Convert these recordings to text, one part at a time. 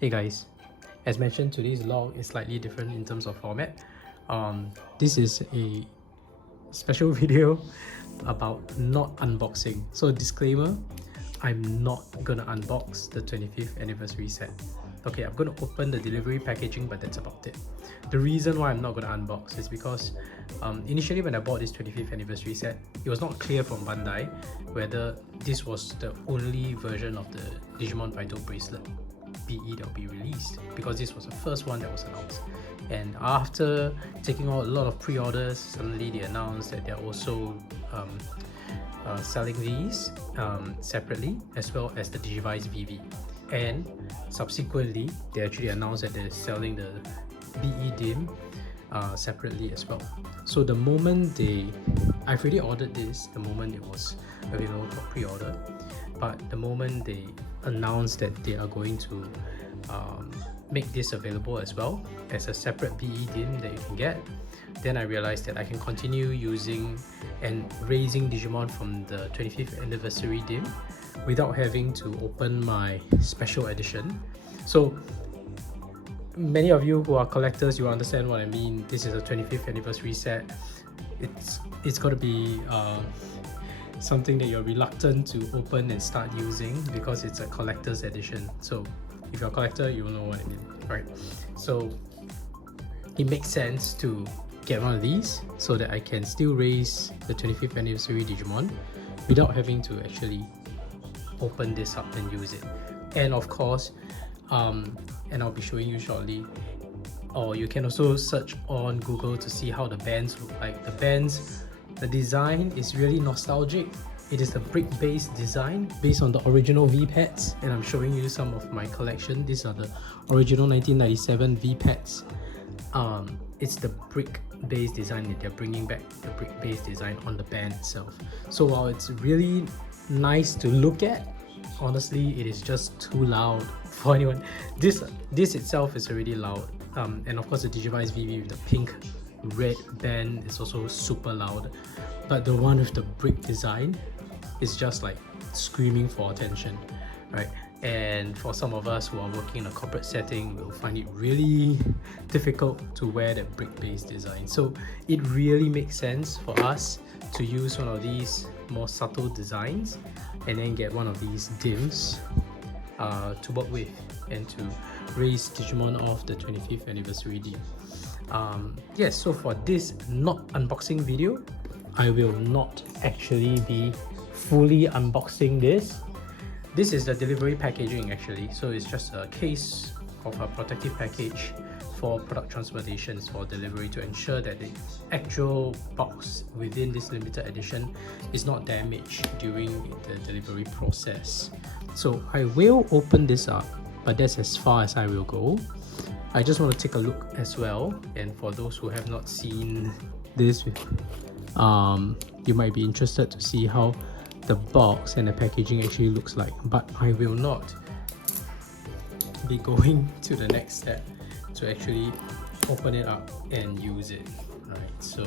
Hey guys, as mentioned, today's vlog is slightly different in terms of format. This is a special video about not unboxing. So disclaimer, I'm not gonna unbox the 25th anniversary set. Okay, I'm gonna open the delivery packaging, but that's about it. The reason why I'm not gonna unbox is because initially when I bought this 25th anniversary set, it was not clear from Bandai whether this was the only version of the Digimon Vital Bracelet BE that will be released, because this was the first one that was announced. And after taking out a lot of pre-orders, suddenly they announced that they're also selling these separately, as well as the digivice-vv. And subsequently, they actually announced that they're selling the BE DIM separately as well. So the moment I've already ordered this, the moment it was available for pre-order, but the moment they announced that they are going to make this available as well as a separate BE DIM that you can get, then I realized that I can continue using and raising Digimon from the 25th anniversary DIM without having to open my special edition. So many of you who are collectors, you understand what I mean. This is a 25th anniversary set. It's got to be something that you're reluctant to open and start using because it's a collector's edition. So if you're a collector, you will know what I mean, right? So it makes sense to get one of these so that I can still raise the 25th anniversary Digimon without having to actually open this up and use it. And of course, and I'll be showing you shortly, or you can also search on Google to see how the bands look like. The design is really nostalgic. It is the brick-based design based on the original V-pads, and I'm showing you some of my collection. These are the original 1997 V-pads. It's the brick-based design that they're bringing back, the brick-based design on the band itself. So while it's really nice to look at, honestly, it is just too loud for anyone. This itself is already loud, and of course the digivice-vv with the pink red band is also super loud, but the one with the brick design is just like screaming for attention, right? And for some of us who are working in a corporate setting, we'll find it really difficult to wear that brick-based design. So it really makes sense for us to use one of these more subtle designs and then get one of these DIMs to work with and to raise Digimon off the 25th anniversary DIM. Yes, so for this not unboxing video, I will not actually be fully unboxing this. This is the delivery packaging actually, so it's just a case of a protective package for product transportations for delivery to ensure that the actual box within this limited edition is not damaged during the delivery process. So I will open this up, but that's as far as I will go. I just want to take a look as well, and for those who have not seen this, you might be interested to see how the box and the packaging actually looks like, but I will not be going to the next step to actually open it up and use it. Right, so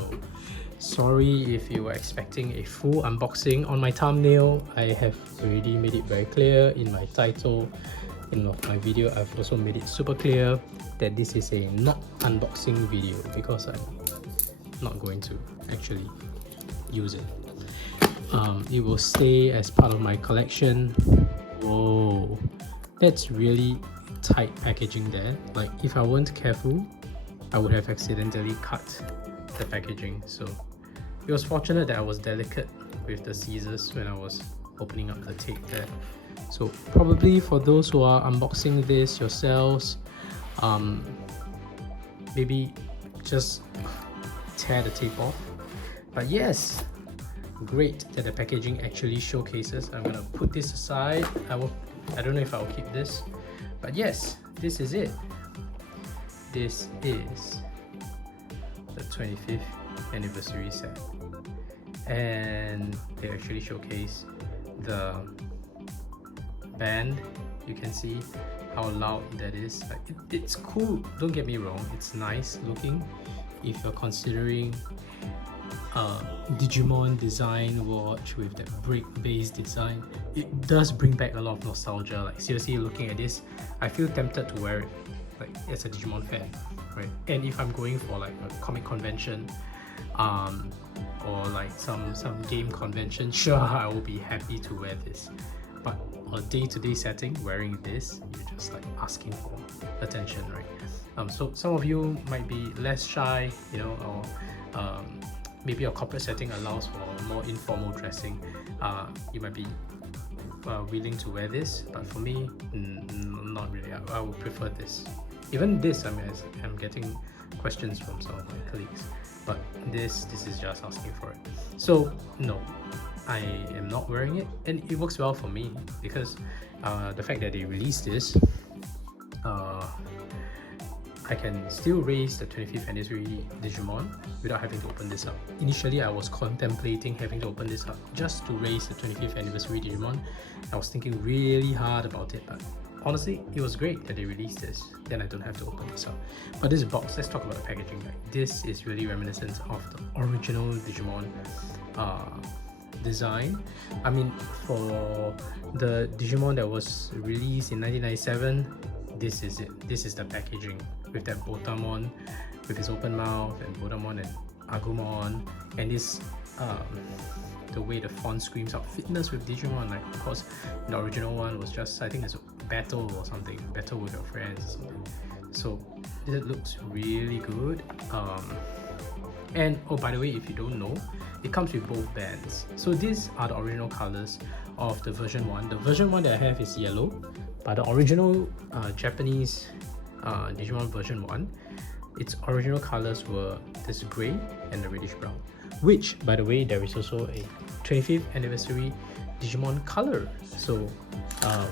sorry if you were expecting a full unboxing. On my thumbnail, I have already made it very clear. In my title in my video, I've also made it super clear that this is a not unboxing video because I'm not going to actually use it. It will stay as part of my collection. Whoa, that's really tight packaging there. Like if I weren't careful, I would have accidentally cut the packaging. So it was fortunate that I was delicate with the scissors when I was opening up the tape there. So probably for those who are unboxing this yourselves, maybe just tear the tape off. But yes, great that the packaging actually showcases. I'm gonna put this aside. I don't know if I'll keep this, but yes, this is it. This is the 25th anniversary set, and they actually showcase the band. You can see how loud that is. Like it's cool, don't get me wrong, it's nice looking if you're considering Digimon design watch with that brick-based design. it does bring back a lot of nostalgia. Like seriously, looking at this, I feel tempted to wear it, like as a Digimon fan, right? And if I'm going for like a comic convention, or like some game convention, sure, I will be happy to wear this. But on a day-to-day setting, wearing this, you're just like asking for attention, right? So some of you might be less shy, you know, or maybe your corporate setting allows for more informal dressing. You might be willing to wear this, but for me, not really. I would prefer this. Even this, I mean, I'm getting questions from some of my colleagues, but this is just asking for it. So no, I am not wearing it, and it works well for me because the fact that they released this, I can still raise the 25th anniversary Digimon without having to open this up. Initially, I was contemplating having to open this up just to raise the 25th anniversary Digimon. I was thinking really hard about it, but honestly, it was great that they released this. Then I don't have to open this up. But this box, let's talk about the packaging. Right? This is really reminiscent of the original Digimon design. I mean, for the Digimon that was released in 1997, this is it. This is the packaging with that Botamon with his open mouth, and Botamon and Agumon, and this the way the font screams out fitness with Digimon. Like, of course, the original one was just, I think it's a battle or something, battle with your friends or something. So it looks really good. And oh, by the way, if you don't know, it comes with both bands. So these are the original colors of the version 1. The version 1 that I have is yellow, but the original Japanese Digimon version 1, its original colors were this grey and the reddish brown, which, by the way, there is also a 25th anniversary Digimon color, so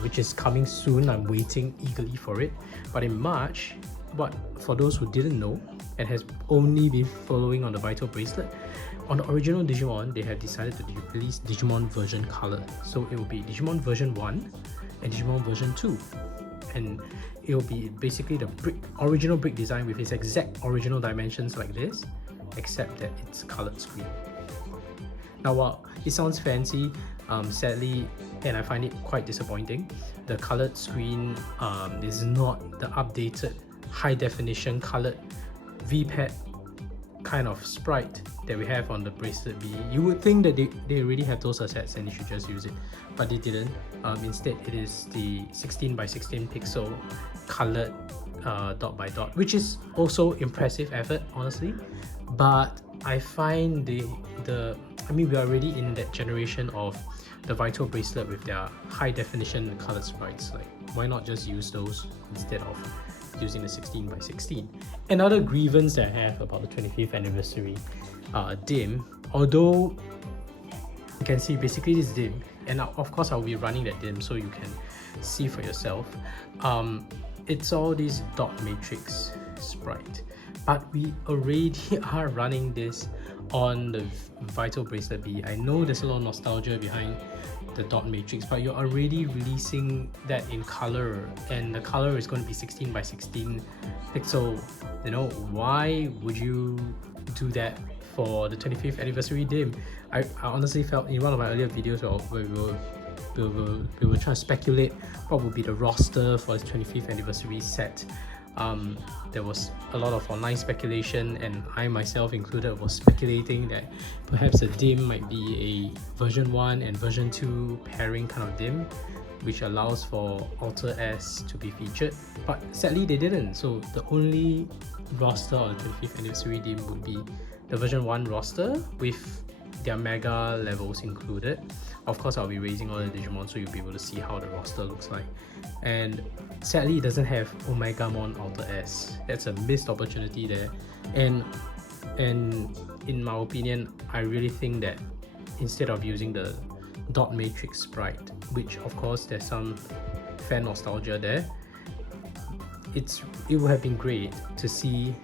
which is coming soon. I'm waiting eagerly for it. But in March, but for those who didn't know and has only been following on the Vital Bracelet, on the original Digimon, they have decided to release Digimon version color. So it will be Digimon version 1 and Digimon version 2. And it will be basically the original brick design with its exact original dimensions like this, except that it's colored screen. Now, while it sounds fancy, sadly, and I find it quite disappointing, the colored screen is not the updated high definition colored VPET kind of sprite that we have on the Bracelet B. You would think that they already have those assets and you should just use it, but they didn't. Instead, it is the 16 by 16 pixel colored dot by dot, which is also impressive effort, honestly. But I find I mean, we are already in that generation of the Vital Bracelet with their high definition colored sprites. Like, why not just use those instead of using the 16 by 16? Another grievance that I have about the 25th anniversary DIM, although you can see basically this DIM, and of course I'll be running that DIM so you can see for yourself. It's all these dot matrix sprite, but we already are running this on the Vital Bracelet B. I know there's a lot of nostalgia behind the dot matrix, but you're already releasing that in color, and the color is going to be 16 by 16 pixel. You know, why would you do that for the 25th anniversary DIM? I honestly felt in one of my earlier videos where we were trying to speculate what would be the roster for this 25th anniversary set. There was a lot of online speculation, and I myself included was speculating that perhaps the DIM might be a version 1 and version 2 pairing kind of DIM, which allows for Alter S to be featured, but sadly they didn't. So the only roster of the 25th anniversary DIM would be the version 1 roster with their mega levels included. Of course, I'll be raising all the Digimon so you'll be able to see how the roster looks like. And sadly, it doesn't have Omegamon Alter S. That's a missed opportunity there. And in my opinion, I really think that instead of using the dot matrix sprite, which of course there's some fan nostalgia there, it would have been great to see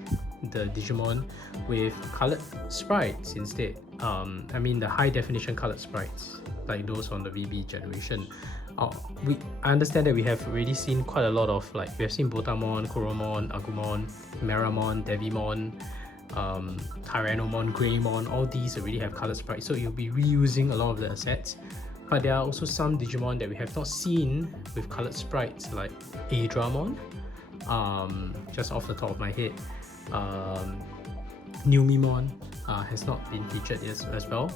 the Digimon with colored sprites instead. I mean, the high definition colored sprites like those on the VB generation. I understand that we have already seen quite a lot of, like, we have seen Botamon, Koromon, Agumon, Meramon, Devimon, Tyrannomon, Greymon. All these already have colored sprites, so you'll be reusing a lot of the assets. But there are also some Digimon that we have not seen with colored sprites, like Adramon, just off the top of my head. Numemon has not been featured as well.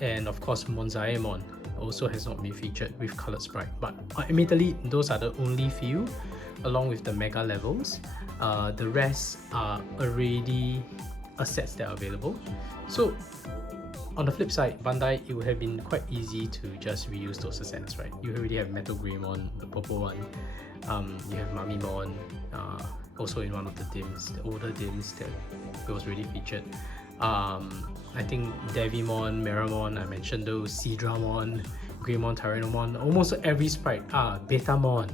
And of course Monzaemon also has not been featured with colored sprite. But admittedly, those are the only few, along with the mega levels. The rest are already assets that are available. So on the flip side, Bandai, it would have been quite easy to just reuse those assets, right? You already have Metal Greymon, the purple one. You have Mamimon, also in one of the DIMs, the older DIMs that was really featured. I think Devimon, Meramon, I mentioned those, Seadramon, Greymon, Tyrannomon, almost every sprite. Betamon.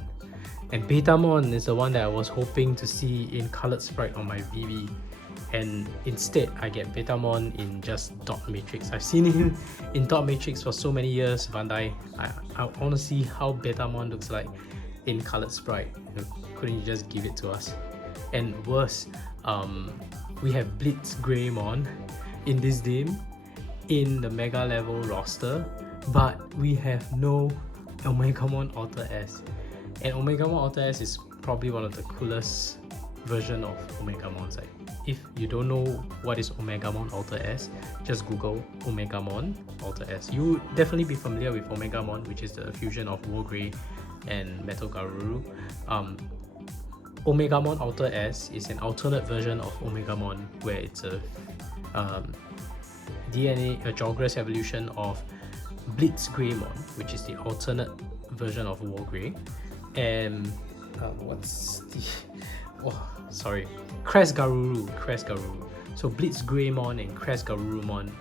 And Betamon is the one that I was hoping to see in colored sprite on my VV. And instead, I get Betamon in just dot matrix. I've seen him in dot matrix for so many years, Bandai. I want to see how Betamon looks like in colored sprite. Couldn't you just give it to us? And worse, we have Blitz Greymon in this dim, in the mega level roster, but we have no Omegamon Alter S. And Omegamon Alter S is probably one of the coolest version of Omegamon. Like, if you don't know what is Omegamon Alter S, just Google Omegamon Alter S. You would definitely be familiar with Omegamon, which is the fusion of Wargrey and Metal Garuru. Omegamon Alter S is an alternate version of Omegamon, where it's a DNA, a Jogress evolution of Blitz Greymon, which is the alternate version of Wargrey, and what's the Crest Garuru. So Blitz Greymon and Crest Garurumon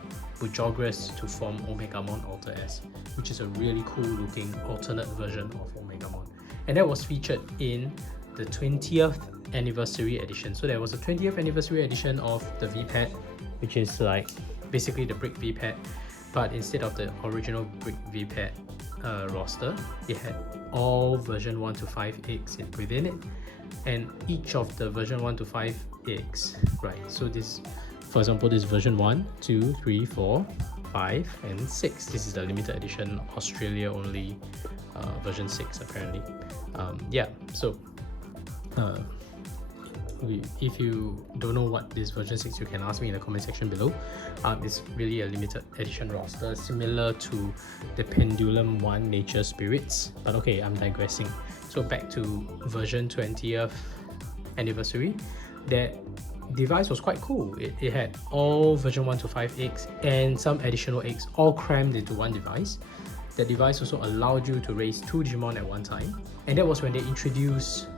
would Jogress to form Omegamon Alter S, which is a really cool looking alternate version of Omegamon, and that was featured in the 20th anniversary edition. So there was a 20th anniversary edition of the V-Pad, which is like basically the Brick V-Pad, but instead of the original Brick V-Pad roster, it had all version 1 to 5X within it, and each of the version 1 to 5X, right? So this, for example, this version 1, 2, 3, 4, 5, and 6. This is the limited edition, Australia only, version 6 apparently. Yeah, so if you don't know what this version 6, you can ask me in the comment section below. It's really a limited edition roster, similar to the Pendulum 1 Nature Spirits. But okay, I'm digressing. So back to version 20th anniversary. That device was quite cool. It had all version 1 to 5X and some additional X all crammed into one device. The device also allowed you to raise 2 Digimon at one time, and that was when they introduced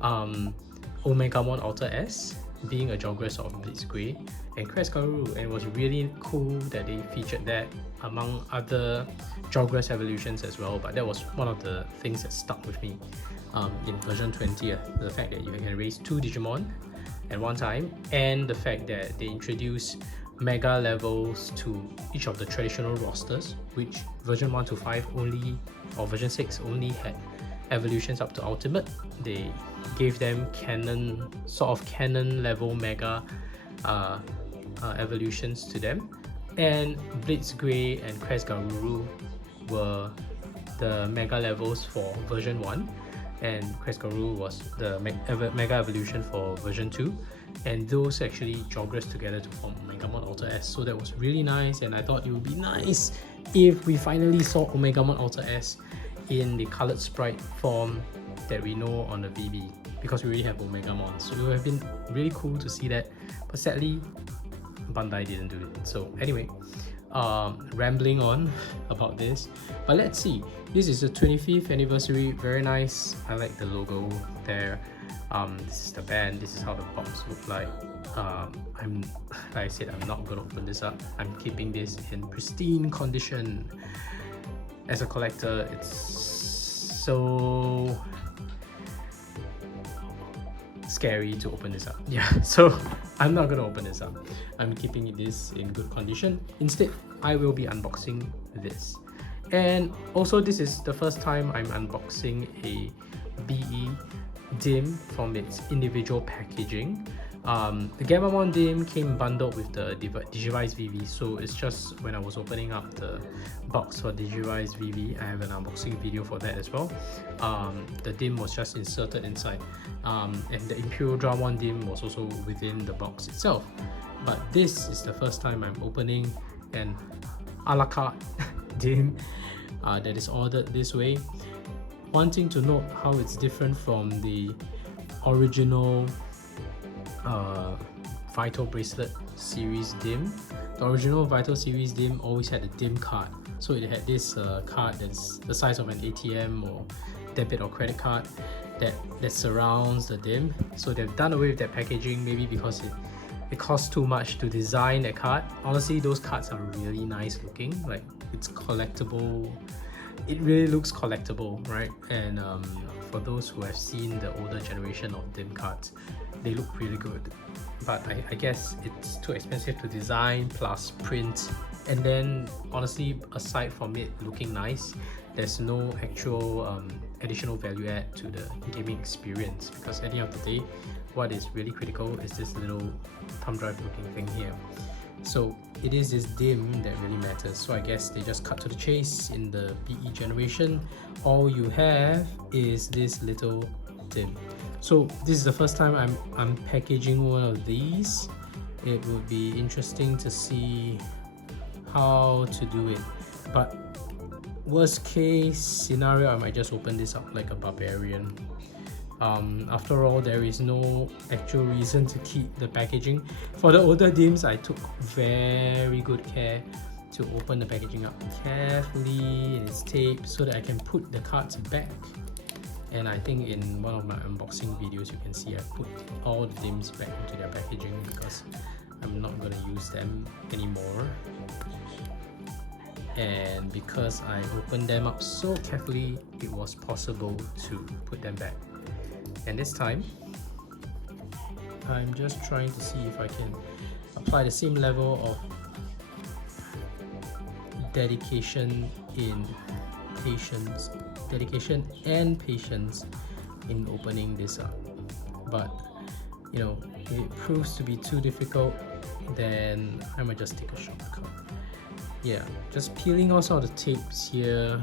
Omegamon Alter S, being a Jogress of Blitz Grey, and Crest Garuru, and it was really cool that they featured that among other Jogress evolutions as well. But that was one of the things that stuck with me in version 20, the fact that you can raise 2 Digimon at one time, and the fact that they introduced mega levels to each of the traditional rosters, which version 1 to 5 only, or version 6 only had evolutions up to ultimate. They gave them canon, sort of canon level mega evolutions to them, and Blitz Grey and Crest Garuru were the mega levels for version 1, and Crest Garuru was the mega evolution for version 2, and those actually Jogress together to form Omegamon Alter S. So that was really nice, and I thought it would be nice if we finally saw Omegamon Alter S in the colored sprite form that we know on the VB, because we already have Omegamon. So it would have been really cool to see that, but sadly Bandai didn't do it. So anyway, rambling on about this, but let's see. This is the 25th anniversary, very nice. I like the logo there. This is the band, this is how the box looks like. Like I said, I'm not gonna open this up. I'm keeping this in pristine condition. As a collector, it's so scary to open this up. Yeah, so I'm not gonna open this up. I'm keeping this in good condition. Instead, I will be unboxing this. And also, this is the first time I'm unboxing a BE DIM from its individual packaging. The Gamamon DIM came bundled with the digivice-vv, so it's just when I was opening up the box for digivice-vv, I have an unboxing video for that as well. The DIM was just inserted inside, and the Imperial Dramon DIM was also within the box itself. But this is the first time I'm opening an a la carte DIM that is ordered this way. Wanting to note how it's different from the original Vital Bracelet series DIM. The original Vital series DIM always had a DIM card, so it had this card that's the size of an ATM or debit or credit card that surrounds the DIM. So they've done away with that packaging, maybe because it costs too much to design a card. Honestly, those cards are really nice looking, like it's collectible. It really looks collectible, right? And for those who have seen the older generation of DIM cards, they look really good. But I guess it's too expensive to design plus print. And then honestly, aside from it looking nice, there's no actual additional value add to the gaming experience, because at the end of the day, what is really critical is this little thumb drive looking thing here. So it is this DIM that really matters. So I guess they just cut to the chase. In the BE generation, all you have is this little DIM. So this is the first time I'm packaging one of these. It would be interesting to see how to do it. But worst case scenario, I might just open this up like a barbarian. After all, there is no actual reason to keep the packaging. For the older DIMs, I took very good care to open the packaging up carefully in its tape so that I can put the cards back. And I think in one of my unboxing videos, you can see I put all the DIMs back into their packaging because I'm not going to use them anymore. And because I opened them up so carefully, it was possible to put them back. And this time, I'm just trying to see if I can apply the same level of dedication and patience in opening this up. But you know, if it proves to be too difficult, then I might just take a shortcut. Yeah, just peeling off some of the tapes here.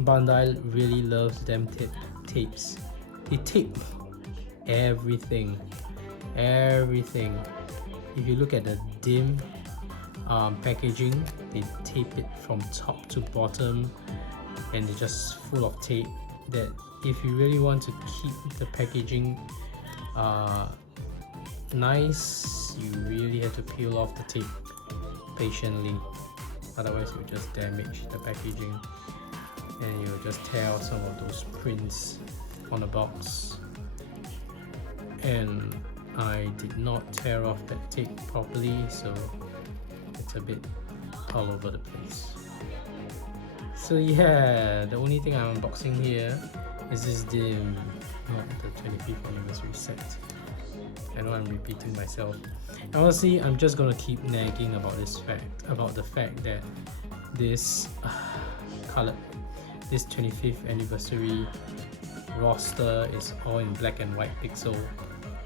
Bandai really loves them tapes. They tape everything. If you look at the DIM packaging, they tape it from top to bottom, and they're just full of tape. That if you really want to keep the packaging nice, you really have to peel off the tape patiently, otherwise you just damage the packaging and you'll just tear out some of those prints on the box. And I did not tear off that tape properly, so it's a bit all over the place. So yeah, the only thing I'm unboxing here is this DIM, not the 25th anniversary set. I know I'm repeating myself. Honestly, I'm just gonna keep nagging about the fact that this this 25th anniversary roster is all in black and white pixel.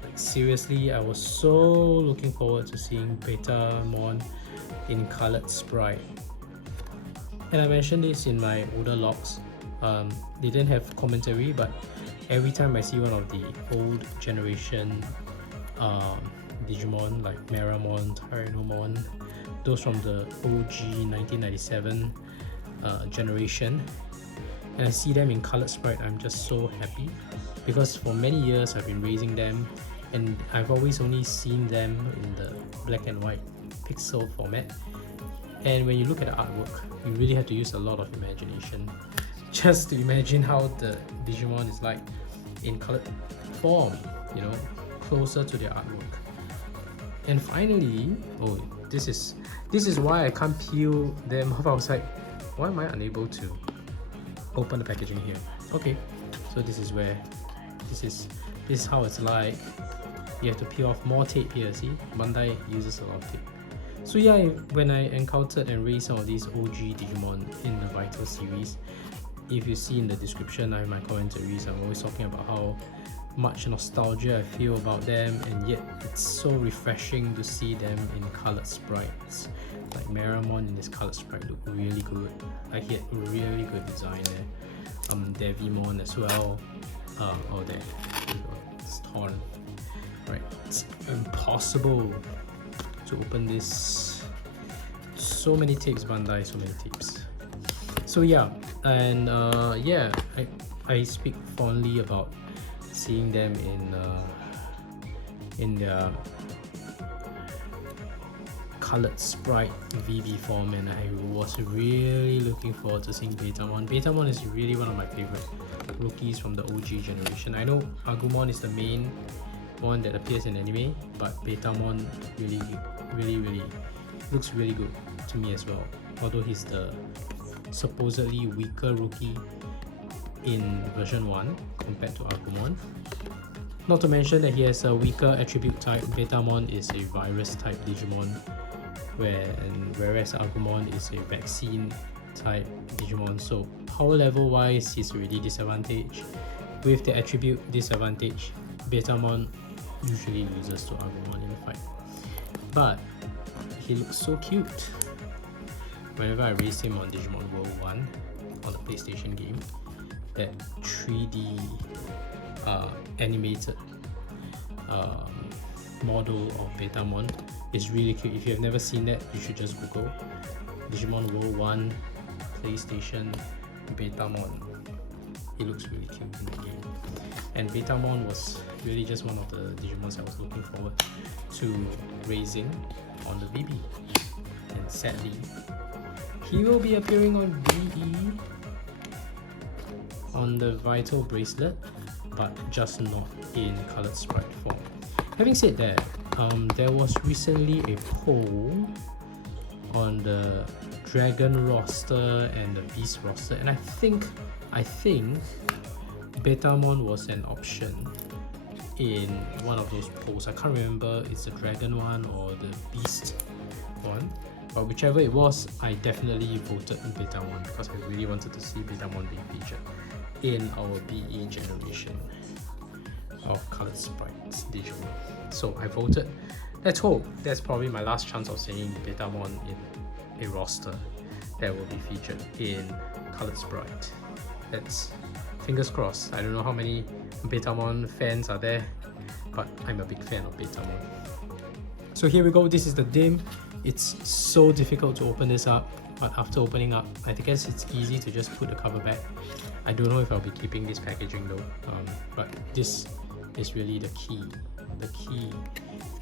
Like seriously, I was so looking forward to seeing Betamon in colored sprite. And I mentioned this in my older logs. They didn't have commentary, but every time I see one of the old generation Digimon like Meramon, Tyrannomon, those from the OG 1997 generation, and I see them in colored sprite, I'm just so happy, because for many years I've been raising them and I've always only seen them in the black and white pixel format. And when you look at the artwork, you really have to use a lot of imagination just to imagine how the Digimon is like in colored form, you know, closer to their artwork. And finally, oh, this is why I can't peel them off. I was like, why am I unable to open the packaging here? Okay, so this is how it's like. You have to peel off more tape here. See, Bandai uses a lot of tape. So yeah, when I encountered and raised some of these OG Digimon in the Vital series, if you see in the description, I have my commentaries, I'm always talking about how much nostalgia I feel about them, and yet it's so refreshing to see them in colored sprites. Like Meramon in this colored sprite look really good. Like he had really good design there. Digimon as well. Oh there, it's torn. Right, it's impossible to open this. So many tapes, Bandai, so many tapes. So yeah, and yeah, I speak fondly about seeing them in their colored sprite VV form, and I was really looking forward to seeing Betamon. Betamon is really one of my favorite rookies from the OG generation. I know Agumon is the main one that appears in anime, but Betamon really looks really good to me as well, although he's the supposedly weaker rookie in version 1 compared to Agumon. Not to mention that he has a weaker attribute type. Betamon is a virus type Digimon, whereas Agumon is a vaccine type Digimon. So power level wise, he's already disadvantaged. With the attribute disadvantage, Betamon usually loses to Agumon in the fight. But he looks so cute. Whenever I race him on Digimon World 1 on the PlayStation game, that 3D animated model of Betamon is really cute. If you have never seen that, you should just Google Digimon World 1 PlayStation Betamon. He looks really cute in the game. And Betamon was really just one of the Digimons I was looking forward to raising on the VB. And sadly, he will be appearing on BE on the Vital Bracelet, but just not in colored sprite form. Having said that, there was recently a poll on the Dragon roster and the Beast roster, and I think Betamon was an option in one of those polls. I can't remember it's the Dragon one or the Beast one, but whichever it was, I definitely voted Betamon because I really wanted to see Betamon being featured in our BE generation of colored sprites Digimon. So I voted. Let's hope that's probably my last chance of seeing Betamon in a roster that will be featured in colored sprite. That's fingers crossed. I don't know how many Betamon fans are there, but I'm a big fan of Betamon. So here we go. This is the DIM. It's so difficult to open this up, but after opening up, I guess it's easy to just put the cover back. I don't know if I'll be keeping this packaging though, but this is really the key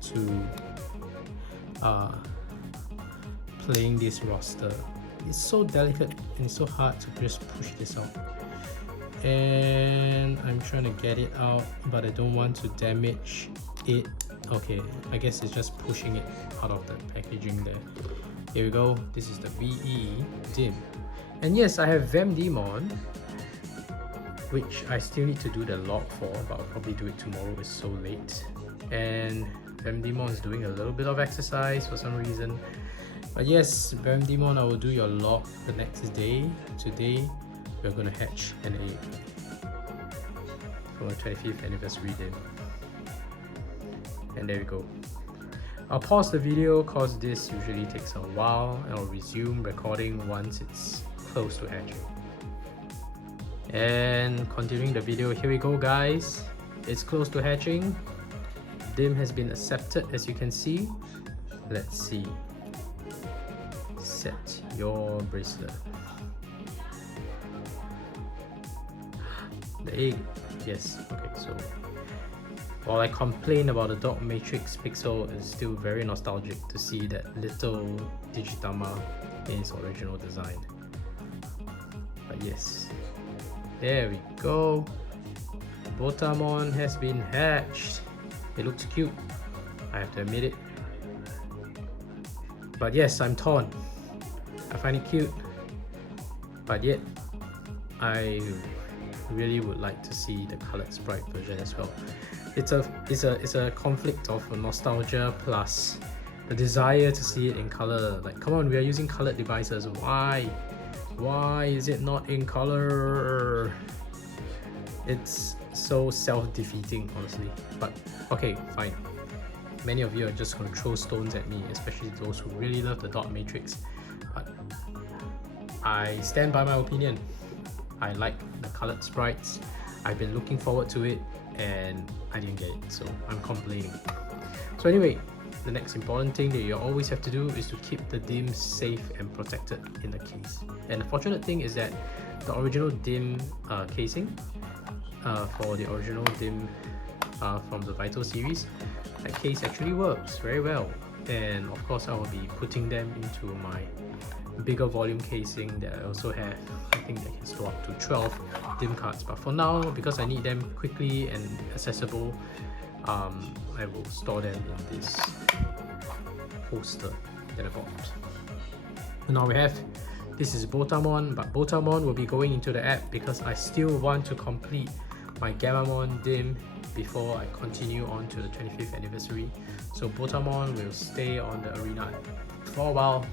to playing this roster. It's so delicate and it's so hard to just push this out, and I'm trying to get it out, but I don't want to damage it. Okay, I guess it's just pushing it out of the packaging there. Here we go. This is the BE DIM, and yes, I have Demon, which I still need to do the log for, but I'll probably do it tomorrow. It's so late, and Demon is doing a little bit of exercise for some reason. But yes, Demon, I will do your log the next day. Today, we're going to hatch an egg for the 25th anniversary DIM. And there we go. I'll pause the video because this usually takes a while, and I'll resume recording once it's close to hatching. And continuing the video, here we go guys. It's close to hatching. DIM has been accepted, as you can see. Let's see. Set your bracelet. The egg. Yes, okay, so while I complain about the dot matrix pixel, it's still very nostalgic to see that little Digitama in its original design. But yes, there we go. Botamon has been hatched. It looks cute, I have to admit it. But yes, I'm torn. I find it cute, but yet I really would like to see the colored sprite version as well. It's a conflict of nostalgia plus the desire to see it in color. Like, come on, we are using colored devices. Why is it not in color? It's so self-defeating, honestly. But okay, fine. Many of you are just going to throw stones at me, especially those who really love the dot matrix. But I stand by my opinion. I like the colored sprites. I've been looking forward to it and I didn't get it, so I'm complaining. So anyway, the next important thing that you always have to do is to keep the DIM safe and protected in the case. And the fortunate thing is that the original DIM casing for the original DIM from the Vital series, that case actually works very well. And of course I will be putting them into my bigger volume casing that I also have. I think that can store up to 12 DIM cards, but for now, because I need them quickly and accessible, I will store them in this holster that I bought. Now we have, this is Botamon, but Botamon will be going into the app because I still want to complete my Gammamon DIM before I continue on to the 25th anniversary. So Botamon will stay on the arena for a while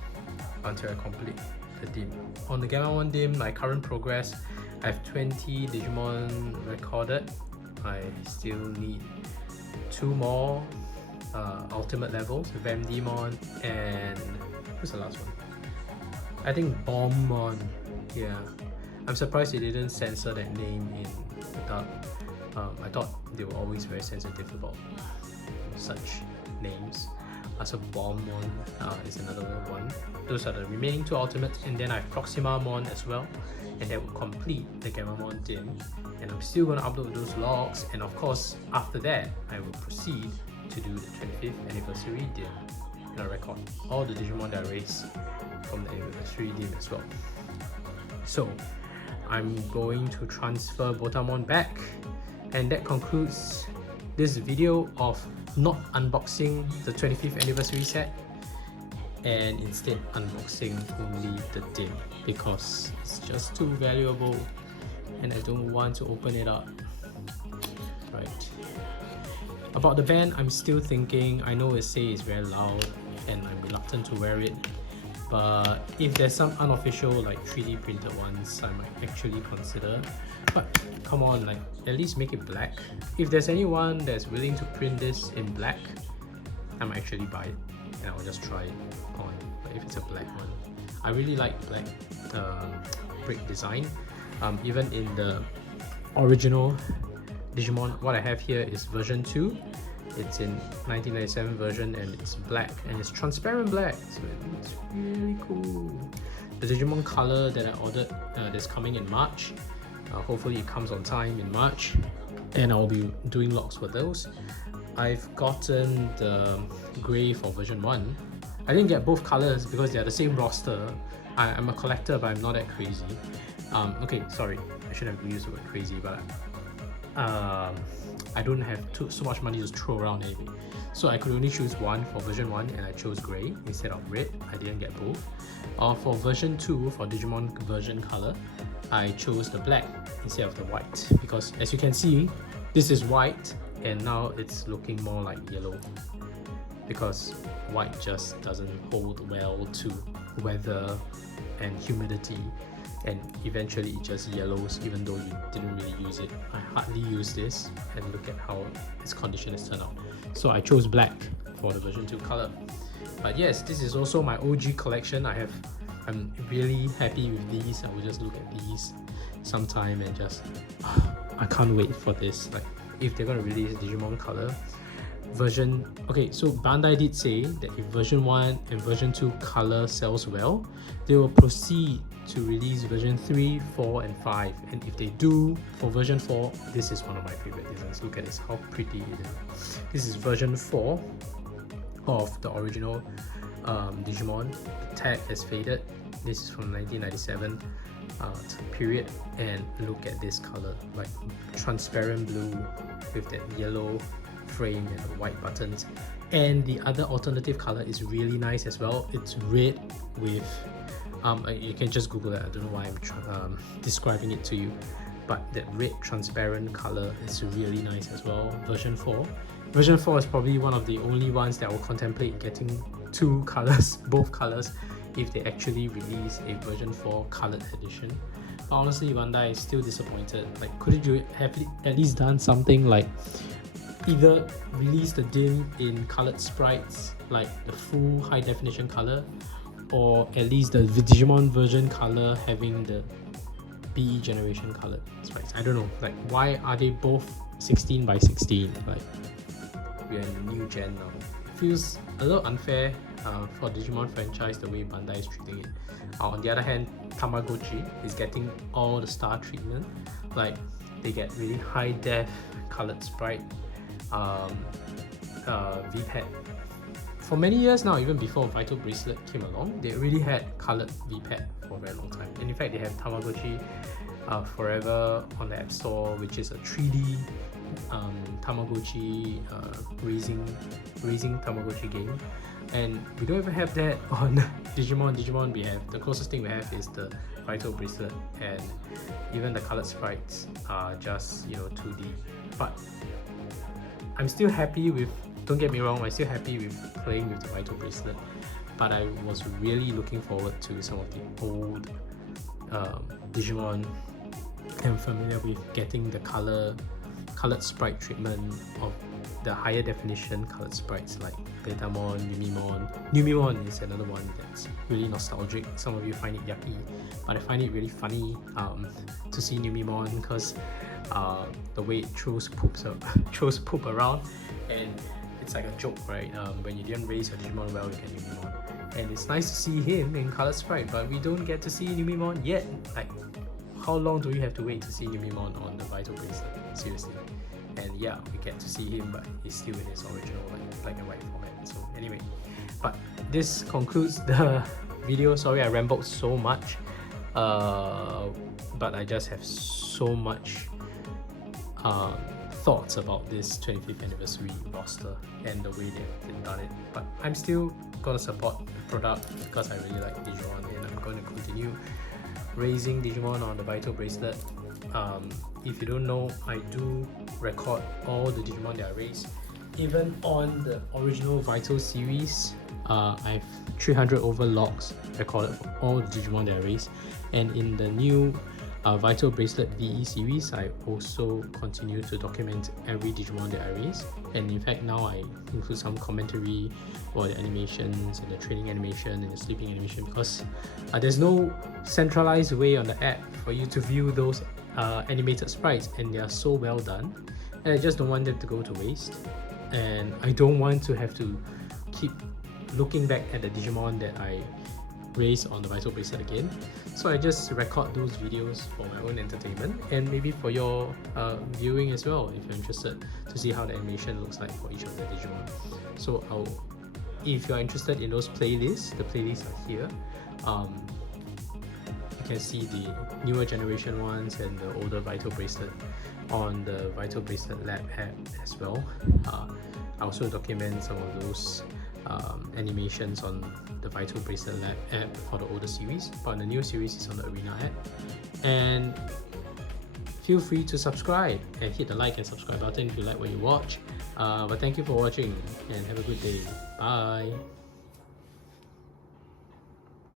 until I complete the DIM. On the Gammamon DIM, my current progress, I have 20 Digimon recorded. I still need 2 more ultimate levels, Demon and who's the last one? I think Bombmon. Yeah, I'm surprised they didn't censor that name in the dub. I thought they were always very sensitive about such names. So Bombmon is another one. Those are the remaining 2 ultimates, and then I have Proximamon as well, and that will complete the Gammamon DIM. And I'm still going to upload those logs, and of course after that I will proceed to do the 25th anniversary DIM, and I record all the Digimon that I raised from the anniversary DIM as well. So I'm going to transfer Botamon back, and that concludes this video of not unboxing the 25th anniversary set and instead unboxing only the DIM because it's just too valuable and I don't want to open it up. Right. About the band, I'm still thinking. I know it says it's very loud and I'm reluctant to wear it, but if there's some unofficial like 3D printed ones, I might actually consider. But come on, like at least make it black. If there's anyone that's willing to print this in black, I might actually buy it and I'll just try it on. But if it's a black one, I really like black brick design. Even in the original Digimon, what I have here is version 2. It's in 1997 version and it's black and it's transparent black, so it looks really cool. The Digimon color that I ordered that's coming in March. Hopefully it comes on time in March and I'll be doing logs for those. I've gotten the grey for version 1. I didn't get both colors because they're the same roster. I'm a collector, but I'm not that crazy. Okay, sorry, I shouldn't have used the word crazy, but I don't have so much money to throw around anyway. So I could only choose one for version 1 and I chose grey instead of red. I didn't get both. For version 2, for Digimon version color, I chose the black instead of the white because as you can see, this is white and now it's looking more like yellow because white just doesn't hold well to weather and humidity, and eventually it just yellows even though you didn't really use it. I hardly use this and look at how its condition has turned out. So I chose black for the version 2 color. But yes, this is also my OG collection. I'm really happy with these. I will just look at these sometime and just I can't wait for this. Like if they're gonna release Digimon color version. Okay, so Bandai did say that if version 1 and version 2 color sells well, they will proceed to release version 3, 4 and 5, and if they do, for version 4, this is one of my favorite designs. Look at this, how pretty it is. This is version 4 of the original Digimon. The tag has faded. This is from 1997 period, and look at this color, like transparent blue with that yellow frame and the white buttons. And the other alternative color is really nice as well. It's red with you can just Google that. I don't know why I'm describing it to you, but that red transparent color is really nice as well. Version 4 is probably one of the only ones that I will contemplate getting 2 colors, both colors if they actually release a version 4 colored edition. But honestly, Bandai is still disappointed. Like, couldn't you have at least done something like either release the DIM in colored sprites, like the full high definition color, or at least the Digimon version color having the BE generation colored sprites. I don't know, like, why are they both 16 by 16? Like, we are in the new gen now. It feels a little unfair for Digimon franchise the way Bandai is treating it. On the other hand, Tamagotchi is getting all the star treatment. Like, they get really high def colored sprite, VPET. For many years now, even before Vital Bracelet came along, they already had colored VPET for a very long time. And in fact, they have Tamagotchi Forever on the App Store, which is a 3D Tamagotchi raising Tamagotchi game. And we don't even have that on Digimon. Digimon, we have the closest thing we have is the Vital Bracelet, and even the colored sprites are just 2D. But I'm still happy with. Don't get me wrong, I'm still happy with playing with the Vital Bracelet, but I was really looking forward to some of the old Digimon. I'm familiar with getting the colored sprite treatment of the higher definition colored sprites like Betamon, Numemon is another one that's really nostalgic. Some of you find it yucky, but I find it really funny to see Numemon because the way it throws poop around, and it's like a joke, right? When you didn't raise your Digimon well, you get Numemon. And it's nice to see him in colored sprite, but we don't get to see Numemon yet. Like, how long do we have to wait to see Numemon on the Vital Bracelet? Seriously. And yeah, we get to see him, but he's still in his original black and white format. So anyway, but this concludes the video. Sorry I rambled so much, but I just have so much thoughts about this 25th anniversary roster and the way they've done it. But I'm still gonna support the product because I really like Digimon, and I'm going to continue raising Digimon on the Vital Bracelet. If you don't know, I do record all the Digimon that I raise. Even on the original Vital series, I have 300 over logs recorded for all the Digimon that I raise. And in the new Vital Bracelet VE series, I also continue to document every Digimon that I raise. And in fact, now I include some commentary for the animations and the training animation and the sleeping animation, because there's no centralized way on the app for you to view those animated sprites, and they are so well done, and I just don't want them to go to waste, and I don't want to have to keep looking back at the Digimon that I raised on the Vital Bracelet again. So I just record those videos for my own entertainment, and maybe for your viewing as well, if you're interested to see how the animation looks like for each of the Digimon. So if you're interested in those playlists, the playlists are here. You can see the newer generation ones and the older Vital Bracelet on the Vital Bracelet Lab app as well. I also document some of those animations on the Vital Bracelet Lab app for the older series, but the new series is on the Arena app. And feel free to subscribe and hit the like and subscribe button if you like what you watch. But thank you for watching, and have a good day. Bye.